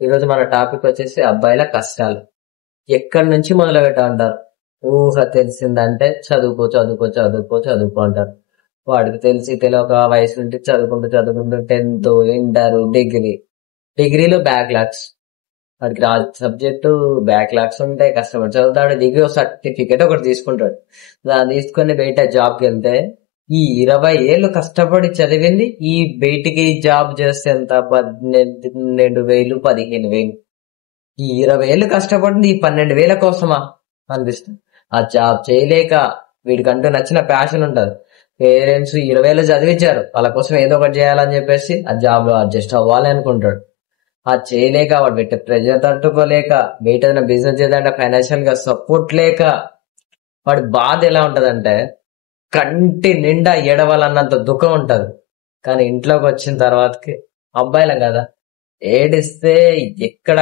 ఈరోజు మన టాపిక్ వచ్చేసి అబ్బాయిల కష్టాలు. ఎక్కడి నుంచి మొదలు పెట్టాలంటారు? ఊహ తెలిసిందంటే చదువుకో చదువుకో చదువుకో చదువుకో అంటారు. వాడికి తెలియక వయసు నుండి చదువుకుంటూ 10th, ఇంటర్, డిగ్రీలో బ్యాక్లాగ్స్. వాడికి రా సబ్జెక్టు బ్యాక్లాగ్స్ ఉంటాయి, కష్టపడి చదువుతాడు. డిగ్రీ సర్టిఫికేట్ ఒకటి తీసుకుంటాడు. దాన్ని తీసుకొని బయట జాబ్కి వెళ్తే ఈ 20 ఏళ్ళు కష్టపడి చదివింది ఈ బయటికి జాబ్ చేస్తే ఎంత? 12,000, 15,000. ఈ 20 ఏళ్ళు కష్టపడింది ఈ 12,000 కోసమా అనిపిస్తుంది. ఆ జాబ్ చేయలేక వీడికంటూ నచ్చిన ప్యాషన్ ఉంటది. పేరెంట్స్ 20 ఏళ్ళు చదివించారు, వాళ్ళ కోసం ఏదో ఒకటి చేయాలని చెప్పేసి ఆ జాబ్ లో అడ్జస్ట్ అవ్వాలి అనుకుంటాడు. అది చేయలేక వాడు పెట్టే ప్రెజర్ తట్టుకోలేక బయట ఏదైనా బిజినెస్ చేయాలంటే ఫైనాన్షియల్ గా సపోర్ట్ లేక వాడి బాధ ఎలా ఉంటదంటే కంటి నిండా ఏడవాలన్నంత దుఃఖం ఉంటది. కానీ ఇంట్లోకి వచ్చిన తర్వాతకి అబ్బాయిలం కదా, ఏడిస్తే ఎక్కడ